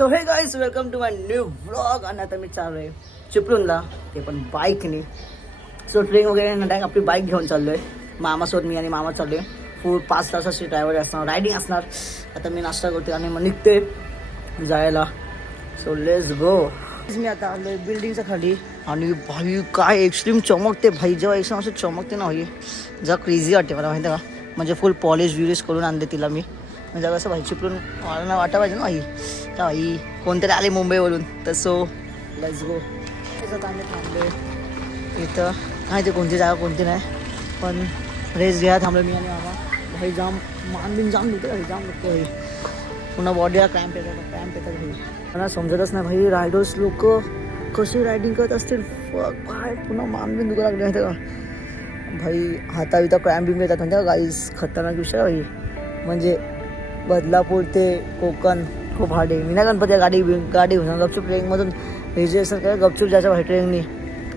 So hey guys welcome to my new vlog. आणि आता मी चाललो आहे चिपळूणला, ते पण बाईकने. सो ट्रेन वगैरे नाही, आपली बाईक घेऊन चाललो आहे. मामासोबत मी आणि मामा चाललो आहे. फूड 5 तासाची ड्रायव्हर असणार, रायडिंग असणार. आता मी नाश्ता करते आणि मग निघते जायला. So let's go. मी आता आलो आहे बिल्डिंगच्या खाली आणि भाई काय एक्स्ट्रीम चमकते भाई. जेव्हा एक्स्ट्रीम असं चमकते ना भाई, जरा क्रेझी वाटते मला, माहिती आहे का. म्हणजे फुल पॉलिश विलिश करून आणते तिला मी. म्हणजे कसं भाई चिपळूण मला वाटा पाहिजे ना भाई. का भाई कोणतरी आले मुंबईवरून, तर सो लेट्स गो. त्याच्यात आम्ही थांबलो इथं. काय ते कोणती जागा कोणती नाही, पण रेस घ्या थांबलो मी आणि मामा. भाई जाम मानबिन जाम दुखते भाई, जाम दुखते भाई. पुन्हा बॉडीला क्रॅम्प येतात भाई. मला समजतच नाही भाई, रायडर्स लोक कशी रायडिंग करत असतील. भाई पुन्हा मानबिन दुखा लागले माहिती का भाई. हाताविता क्रॅम्प बिंब येतात म्हणजे गाईस, खतरनाक विषय भाई. म्हणजे बदलापूर ते कोकण खूप हार्ड आहे. मी ना गणपती गाडी घेऊन गपचूप ट्रेनमधून रिजर्वेशन काय गपचूप जायचं भाई. ट्रेननी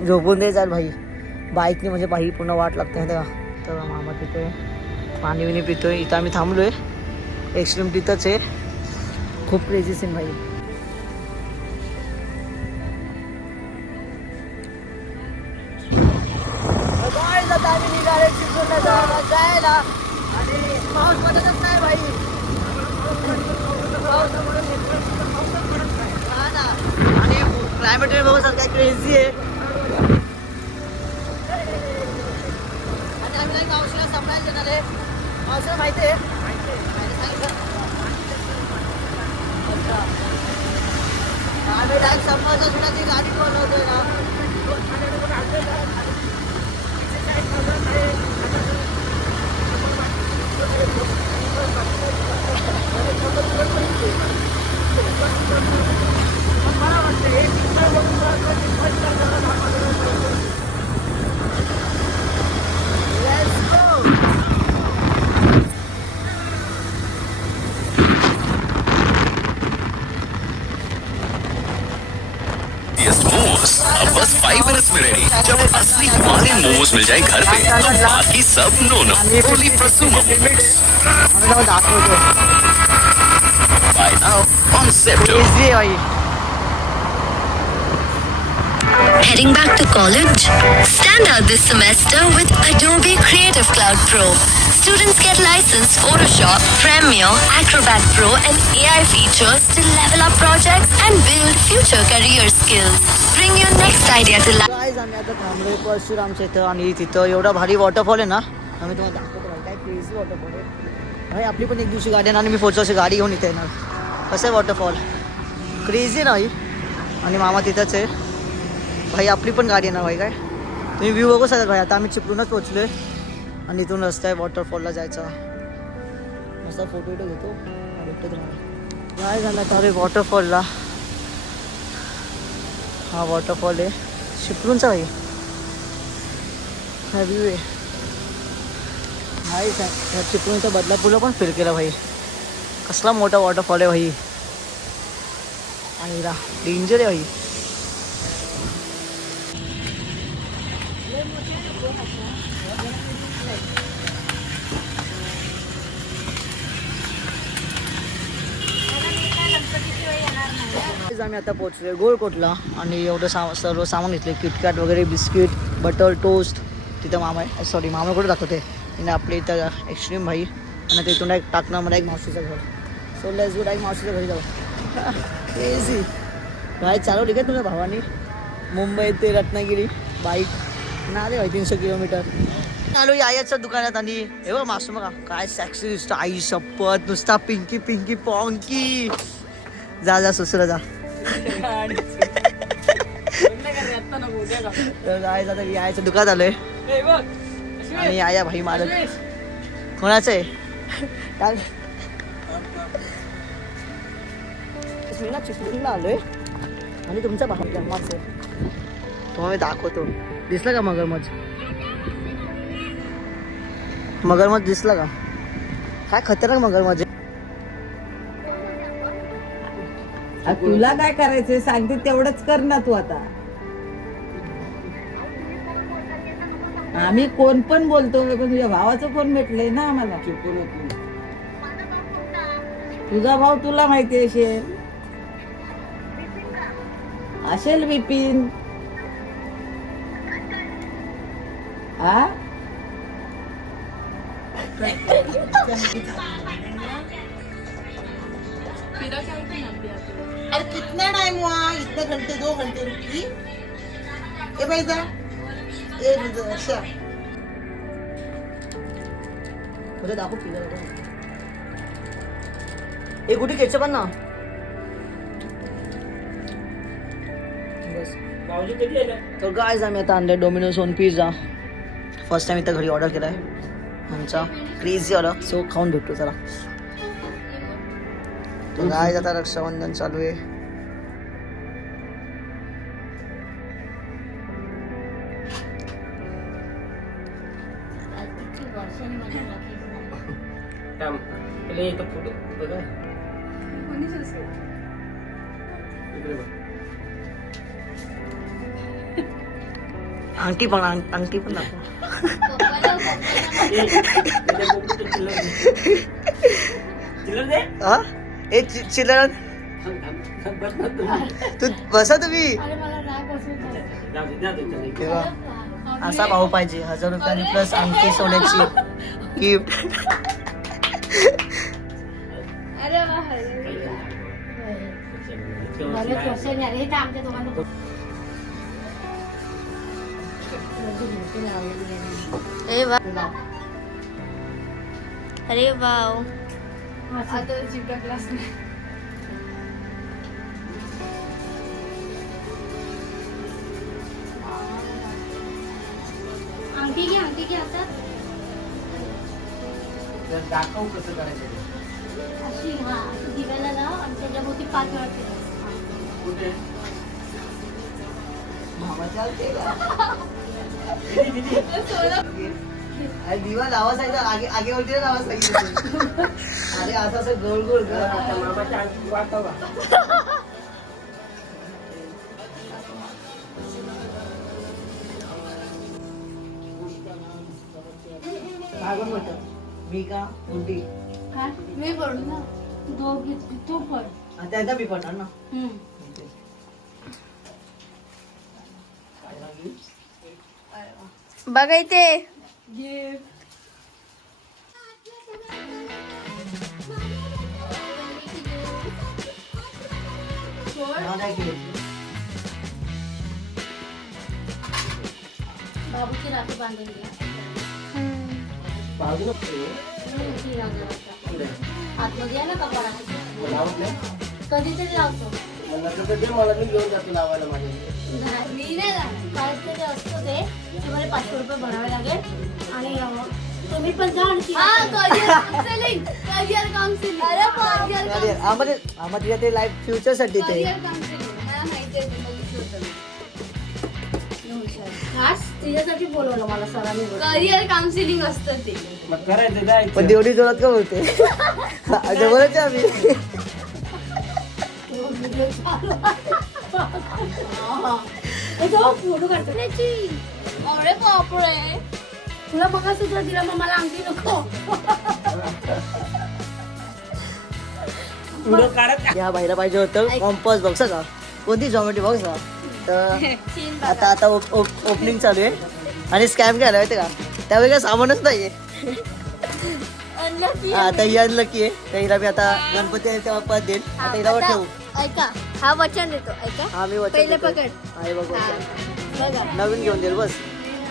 झोपून दे जाईल भाई. बाईकने म्हणजे भाई पुन्हा वाट लागते माहिती का. तर मामा तिथे पाणी विणी पितोय. इथं आम्ही थांबलो आहे. एक्स्ट्रीम तिथंच आहे. खूप क्रेझी सीन भाई. आता आम्ही निघाले चिपळूणला जायला आणि पाऊस पडतच नाही भाई. हा ना. आणि क्लायमेट बघू सर काय क्रेझी आहे. आणि आम्ही काही मावशीला सांभाळायला देणार आहे. मावशीला माहिती आहे अच्छा. आम्ही डायरेक्ट सांभाळायचं सुद्धा गाडी बनवतोय ना. अब बस 5 मिनट्स में रेडी. जब असली हिमालयन मोमोज मिल जाए घर पे, तो बाकी सब नो ओनली प्रसूमा momos. Buy now on Zepto. Heading back to college? Stand out this semester with Adobe Creative Cloud Pro. Students get licensed Photoshop, Premiere, Acrobat Pro and AI features to level up projects and build future career skills. Bring your next idea to life. Guys आम्ही आता थांबलोय परशुरामच्या इथं आणि तिथं एवढा भारी waterfall आहे ना. आम्ही तुम्हाला दाखवतो भाई, काय क्रेझी वॉटरफॉल आहे भाई. आपली पण एक दिवशी गाडी आहे आणि मी पुढच्या वर्षी गाडी घेऊन इथे येणार. कसं आहे वॉटरफॉल, क्रेझी नाही. आणि मामा तिथंच आहे भाई. आपली पण गाडी आहे ना भाई. काय तुम्ही व्ह्यू बघू शकता भाई. आता आम्ही चिपळूणच पोहोचलो आहे आणि इथून रस्ता आहे वॉटरफॉलला जायचा. मस्त फोटो घेतो भेटतो तुम्हाला. काय झालं आता अरे वॉटरफॉलला. हा वॉटरफॉल आहे चिपळूणचा भाई. हा व्ह्यू आहे भाई. ह्या चिपळूणचा बदलापूरला पण फिर केला भाई. कसला मोठा वॉटरफॉल आहे भाई. आणि डेंजर आहे भाई. आम्ही आता पोहोचलो गोलकोटला आणि एवढं सर्व सामान घेतलं. किटकॅट वगैरे, बिस्किट, बटर, टोस्ट. तिथं मामा आहे, सॉरी मामा कुठे दाखवते तिने आपल्या इथं एक्स्ट्रीम भाई. आणि तिथून एक टाकणार मला एक मावशीचं घर. So let's go. डायरेक्ट मावशीच्या घरी जाऊ. क्रेझी भाई. चालवली काय तुझ्या भावानी मुंबई ते रत्नागिरी बाईक ना. आले भाई 300 किलोमीटर. आलो याच्या दुकानात आणि हे बघ मासू बघा काय सॅक्सी दिसतं. आई शपथ नुसता पिंकी पिंकी पॉंकी. जा जा सुसरा जा. तर काय आता यायचं दुकान आलोय आणि आया भाई मालक कोणाचं आहे काय. मी ना चिपळूणला आलोय आणि तुमचा भाव जन्माच आहे. तुम्हाला मी दाखवतो. दिसला का मगरमच्छ. मगरमच्छ दिसला का. काय खतरनाक मगरमच्छ. तुला काय करायचंय सांगते तेवढंच कर ना तू. आता आम्ही कोण पण बोलतो, पण तुझ्या भावाचं कोण भेटलंय ना आम्हाला. तुझा भाव तुला माहिती असेल. असेल विपिन. हा अरे कितना टाइम हुआ, इतने घंटे 2 घंटे रुकी. ए भाई जा ए अच्छा म्हणजे दाखव पिझ्झा. एक कुठे केचप ना बस. तर गायज आम्ही आता आणले डोमिनोजहून पिझ्झा. फर्स्ट टाइम इथं घरी ऑर्डर केला आहे आमचा क्रेझी ऑर्डर. सो खाऊन भेटतो चला. तर गायज आता रक्षाबंधन चालू आहे. अंगठी पण दाखव. हा ए चिल्लर तू बसा तुम्ही. तेव्हा असा भाऊ पाहिजे 1000 रुपयांनी प्लस अंगठी सोन्याची गिफ्ट. अरे वाव. अंगठी घे आता. दाखव कसं करायचं. अशी हा अशी दिव्याला लाव आणि त्याच्याभोवती 5 वेळा फिरव. कुठे दिवा लावा सांगितलं आगे आगे वरती लावा सांगितलं. अरे असं असं गोल गोल मामाच्या अंगठी वाटवा. भागून म्हटलं मी का उलटी हा मी पडू ना. दोघी तू पड. त्याचा मी पडणार ना. बघा इथे. काय केलं बाबूची राखी बांधून घ्या. आतमध्ये आहे ना कपाळा. कधीतरी लावतो. मला मी घेऊन जातो लावायला माझ्या. मी नाही जाणार. ते असतं ते तुम्हाला 500 रुपये भरावे लागेल आणि तुम्ही पण जा आणखी. Career counselling. आम्हाला ते लाईफ फ्युचर साठी ते तिच्यासाठी बोलवलं मला सरांनी. करिअर काउन्सिलिंग असतं ते. मग करायचं जायचं. पण तेवढी जोरात का बोलते. बोलायचे आम्ही. फोटो काढतो. अरे बापरे. तुला बघा सुद्धा दिला मग मला अंगठी नको. पुढं काढत या बाईला पाहिजे होतं कॉम्पॉस बॉक्स का कोणती जॉमेट्री बॉक्स का. तर आता ओपनिंग चालू आहे आणि स्कॅम घ्यायला माहिती का. त्यावेळी काय सामानच नाहीये. आता ही अनलकी आहे. तर हिला मी आता गणपती आहे तेव्हा पद देईल. आता हिला वर ठेवू. ऐका हा वचन देतो. ऐका हा मी वचन पहिले देतोय. पकड. आहे बघ वचन. बघा नवीन घेऊन देईल बस.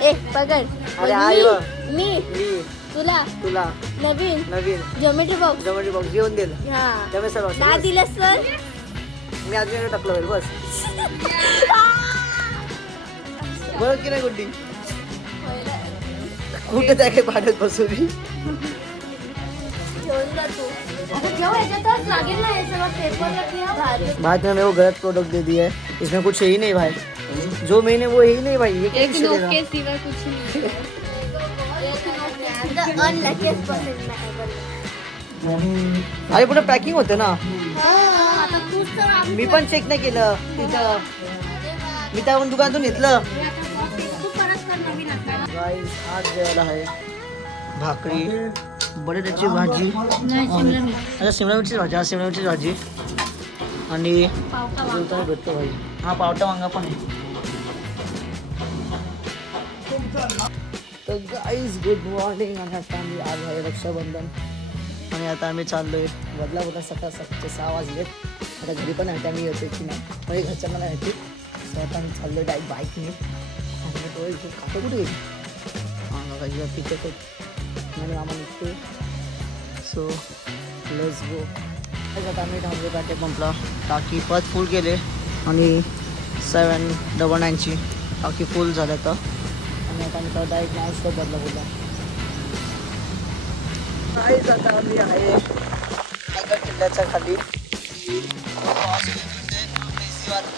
ए पकड. अरे आई बघ. मी मी तुला तुला नवीन नवीन जॉमेट्री बॉक्स. जॉमेट्री बॉक्स घेऊन देईल. हा त्यामुळे सर्व ना दिलंस तर मी अजून टाकलं होईल बस. बघ की नाही गुड्डी कुठे त्या काही पाठवत बसू मी. घेऊन जा तू. आता जेव्हा याच्यातच लागेल ना हे सगळं पेपरला किंवा भाई ने वो गलत प्रोडक्ट दे दिया है. इसमें कुछ है ही नहीं भाई. जो मैंने वो है ही नहीं भाई. ये क्या किससे देगा? सिवाय कुछ नहीं. अनलकीच पसंत नाही. अरे पुढे पॅकिंग होते ना. आता तूच तर मी पण चेक नाही केलं तिथं. मी त्या दुकानातून घेतलं. तू परत कर नवीन आता. गाईस आज जेवायला आहे भाकरी बटाट्याची भाजी. नाही शिमला मिरची. अच्छा शिमला मिरची भाजी. आज शिमला मिरची भाजी आणि पावटा अजून वांगा. काय भेटतो भाई. हा पावटा वांगा पण आहे. तर गाईज गुड मॉर्निंग. आणि आता आम्ही आज आहे रक्षाबंधन आणि आता आम्ही चाललोय बदलापूरला. सकाळचे 6 वाजलेत. आता घरी पण आहे आम्ही येतो की नाही म्हणजे घरच्यांना नाही येते. सो आता आम्ही चाललोय डायरेक्ट बाईकने. आणि तो इथे काका कुठे गेली. हां काका इथं पिकअप आणि मामा निघते. So let's go. आता आम्ही थांबलो पेट्रोल पंपला. टाकी परत फुल केले आणि 799ची टाकी फुल झालं तर. आणि आता आम्ही डायरेक्ट नाश्ता बदलापूरला. काहीच आता आम्ही आहे रायगड किल्ल्याच्या खाली.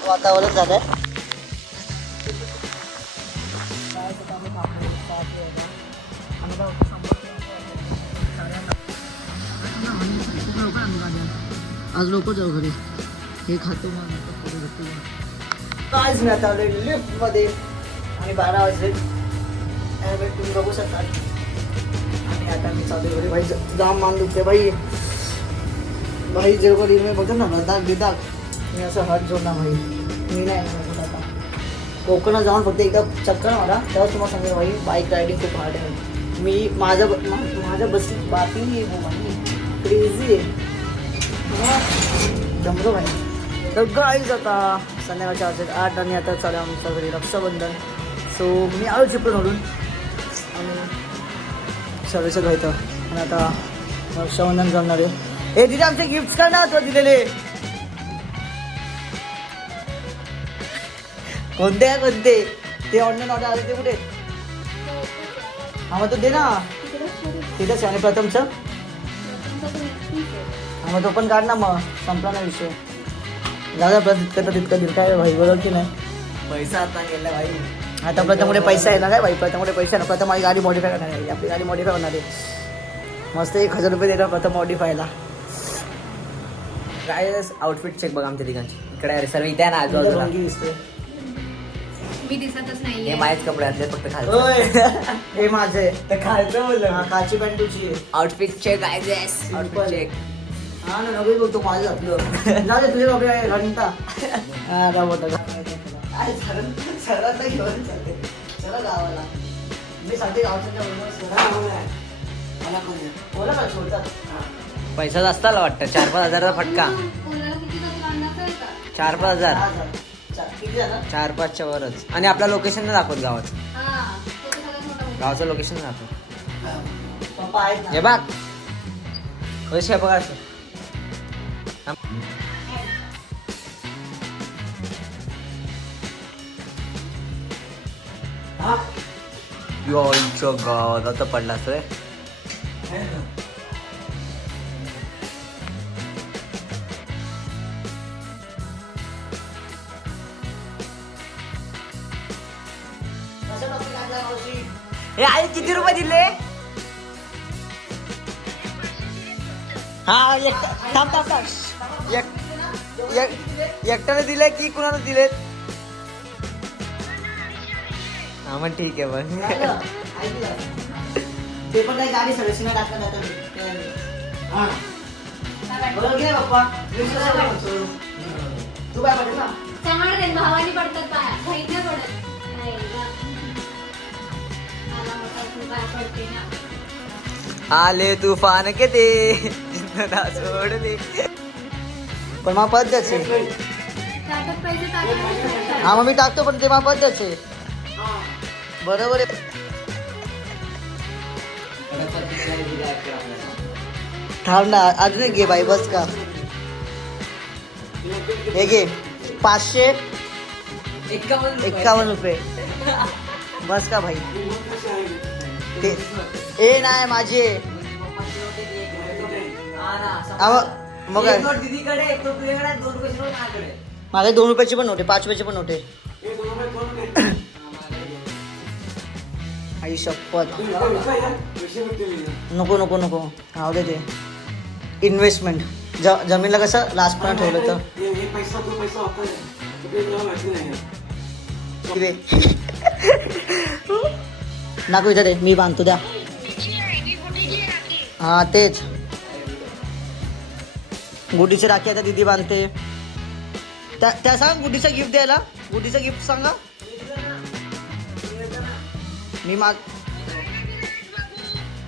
वातावरण झालंय. आज लोक जाऊ घरी. हे खातो काहीच नाही. आता लिफ्ट मध्ये आणि 12 वाजले तुम्ही बघू शकता. आणि आता मी चालू घरी. भाई जाम मान दुखते भाई. भाई जेव्हा मी बघतो ना लडाख बिदाख मी असं हात जोडणार भाई. मी नाही येणार आता. कोकणात जाऊन फक्त एकदा चक्कर मारा तेव्हा तुम्हाला सांगेल भाई बाईक रायडिंग खूप हार्ड आहे. मी माझ्या बसली बाकी क्रेझी आहे जमलो भाई. तर गाईज आता संध्याकाळच्या 8 आणि आता चालू आमच्या घरी रक्षाबंधन. सो मी आलो चिपळूणवरून आणि सर्विस व्हायचं. आणि आता रक्षाबंधन जमणार आहे. हे तिथे आमचे गिफ्ट का ना तो दिलेले कोणते आहे कोणते ते ऑनलाईन ऑर्डर आले ते कुठे. हा मग तो दे ना तिथेच. आणि प्रथमचं हा मग तो पण काढ ना. मग संपला ना विषय. दादा तितकं दिल काय भाई बरोबर की नाही. पैसा आता गेला भाई. आता प्रथमकडे पैसा आहे ना काय भाई. प्रथमकडे पैसा ना. प्रथम माझी गाडी मॉडिफाय करणार आहे. आपली गाडी मॉडिफाय होणार आहे. मस्त 1000 रुपये देणार प्रथम मॉडिफायला. काय आउटफिट चेक बघा आमच्या ठिकाणची. इकडे सर्व इथे आहे ना आजूबाजूला. रंगी दिसतोय. मी दिसतच हे नाहीये. माझेच कपडे असले फक्त खाली. होय हे माझे खालचं बोललं. काची पॅन्ट तुझी आहे. आउटफिट चेक आहे आउटफिट चेक. हा ना नवीन बघतो माझं आपलं. जाऊ दे तुझे कपडे घंटा. हा जा मोठा सगळ्यांना घेऊन चालते सगळं गावाला. मी सांगते गावच्या बोला का सोडतात. पैसा जास्त आला वाटतं. 4-5 हजाराचा फटका. कोणाला किती जण आणणार आहे का? 4-5 हजार. किती झालं 4-5च्या वरच. आणि आपल्या लोकेशन दाखवत गावाचं. हा, तो तर सगळ्यात मोठा मुद्दा. गावाचं लोकेशन दाखवत. पप्पा आहेत हे ना. बघ पैसे बघा असं. हा योच्या गावात आता पडला असं. कसं नक्की लागला मावशी. हे आई किती रुपये दिले. हा थांब थांब थांब. एकट्याने दिले की कुणाला दिलेत. हा मग ठीक आहे मग. लागलं. ऐकलं. ते पण काही गाडी सर्व्हिसिंगला टाकलं जातं मी. हा बरोबर की नाही पप्पा. तू काय पडेल ना. चांगलं रे, भावानी पडतात पाया. बहीण नाही पडत. नाही ना. मला मोठा तू काय पडते ना. आले तूफान के ते जिंदना सोडले. पण मग पद्धतच आहे. त्याच्यात पैसे टाकायचे. हा मग मी टाकतो पण ते मग पद्धतच आहे. बरोबर आहे. थांब ना अजून एक घे बाई बस का. हे घे 551 रुपये बस का भाई. ते ए नाही माझे. मग माझे 2 रुपयाची पण नोट आहे 5 रुपयाची पण नोट आहे. आई शपथ. नको नको नको राहू दे ते. इन्व्हेस्टमेंट जमीनला कसं लास्ट पण ठेवलं तर नको इथं दे मी बांधतो द्या. हा तेच गुढीची राखी आता दीदी बांधते. त्या सांग गुड्डीचं गिफ्ट द्यायला. गुड्डीचं गिफ्ट सांगा. मी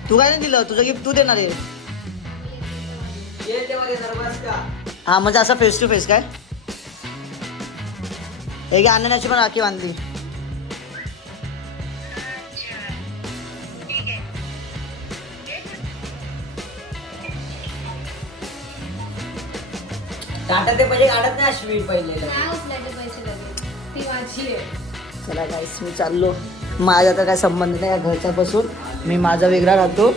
तू काय नाही दिलं, तुझं गिफ्ट तू देणार आहे. हा म्हणजे असं फेस टू फेस काय. एक आणण्याची पण राखी बांधली. टाटा ते पैसे काढत नाही अश्विन पहिले. नाही उचलायचे पैसे लगेच. ती माझी आहे. चला गाईस मी चाललो. माझा तर काय संबंध नाही या घरच्यापासून. मी माझा वेगळा राहतो.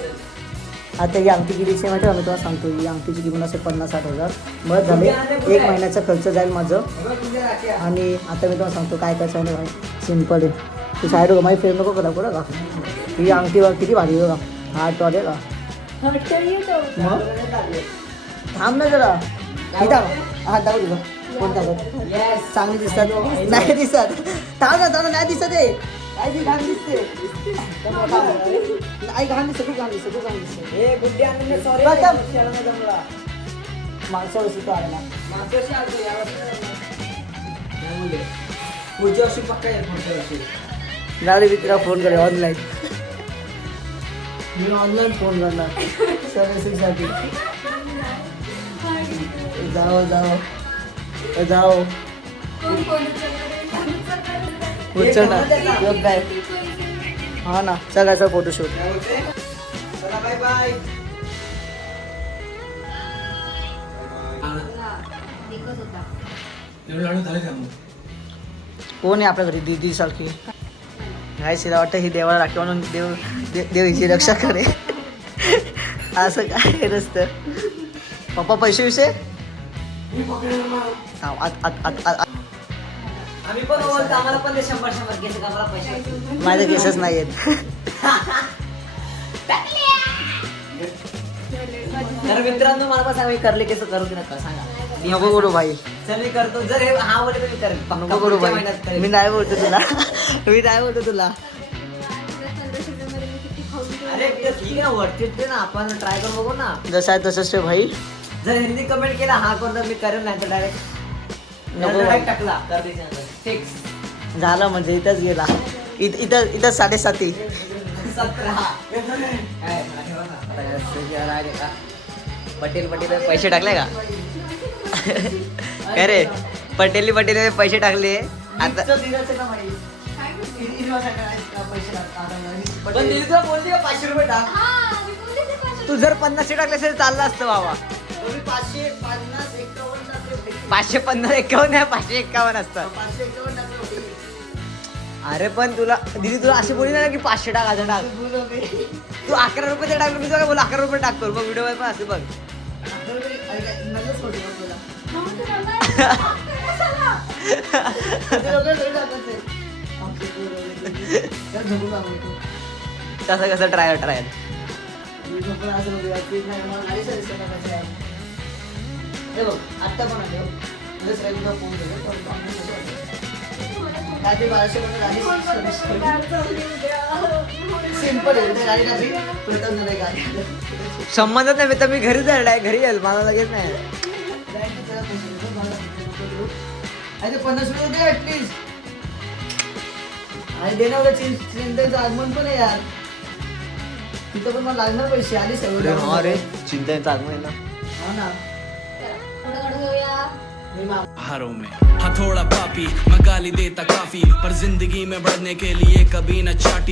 आता ही अंगठी कितीची माहिती आहे, मी तुम्हाला सांगतो. ही अंगठीची किंमत असेल 50-60 बस झाले. 1 महिन्याचा खर्च जाईल माझं. आणि आता मी तुम्हाला सांगतो काय करायचं आहे. भाई सिम्पल आहे. तू साईड हो, माझी फेर नको करा कुठं का. ही अंगठी बघ किती भारी बघा. हार्ट वाले का मग थांब ना जरा. इथं हात दाखव तुझं. कोण दाखव. चांगली दिसतात नाही दिसत. थांब ना नाही दिसत आहे. काय ती घाण दिसते. नाही घाण दिसते. खूप घाण दिसते. खूप घाण दिसते. मागच्या वर्षी तो आला ना. पुढच्या वर्षी पक्का येईल. पुढच्या वर्षी गाडी मित्रा फोन करे ऑनलाईन. मी ऑनलाईन फोन करणार सर्व्हिसिंगसाठी. जाओ उचलणार काय. हा ना सगळ्याचा फोटोशूट. चला बाय बाय. एकच होता. कोण आहे आपल्या घरी दीदी सारखी. काय शिरा वाटतं ही देवाला राखी म्हणून देव हिची रक्षा करे. असं काय नसतं. पप्पा पैसे विषय आम्ही पण बोलतो आम्हाला पण ते 100 केस आम्हाला पैसे. माझे केसच नाही आहेत. तर मित्रांनो मला पण सांगा करले केस करू की नका सांगा. नको करू भाई. चल मी करतो. जर हे हा बोलले तर मी करेन. नको करू भाई. मी नाही बोलतो तुला. मी नाही बोलतो तुला. 1500 रुपयामध्ये मी किती खाऊन अरे ते ठीक आहे वरती ते ना आपण ट्राय करून बघू ना. जसं आहे तसंच ठेव भाई. जर हिंदी कमेंट केला हा कोणता मी करेन नाही तर डायरेक्ट टाकला कर द्यायचं फिक्स. झालं म्हणजे इथंच गेला. इथं 7.5. 17. पटेल पैसे टाकले का. काय रे पटेल पैसे टाकले आता. पण दिदी तुला बोलली का 500 रुपये टाक. तू जर 50 टाकले असेल चाललं असतं बाबा. 550 51 नाही 551 असतं. अरे पण तुला दीदी तुला अशी बोलली ना की 500 टाक आता टाक. तू 11 रुपये टाकलं मी तुला बोल 11 रुपये टाक करू. बघ व्हिडिओ पण असं बघ. कसं ट्रायल आत्ता पण आले. सिंपल संबंधच नाही तर मी घरी जाईल घरी येईल मला लगेच नाही. 50 रुपये ऍटलीस्ट. आणि देणार चिंतेचं आगमन पण आहे यार. तिथं पण मला लागणार पैसे आले सगळं. हा रे चिंतेचं आगमन ना. हा ना. थोडं घेऊया. हारों में हाँ थोड़ा पापी मैं गाली देता काफी पर जिंदगी में बढ़ने के लिए कभी न चाटी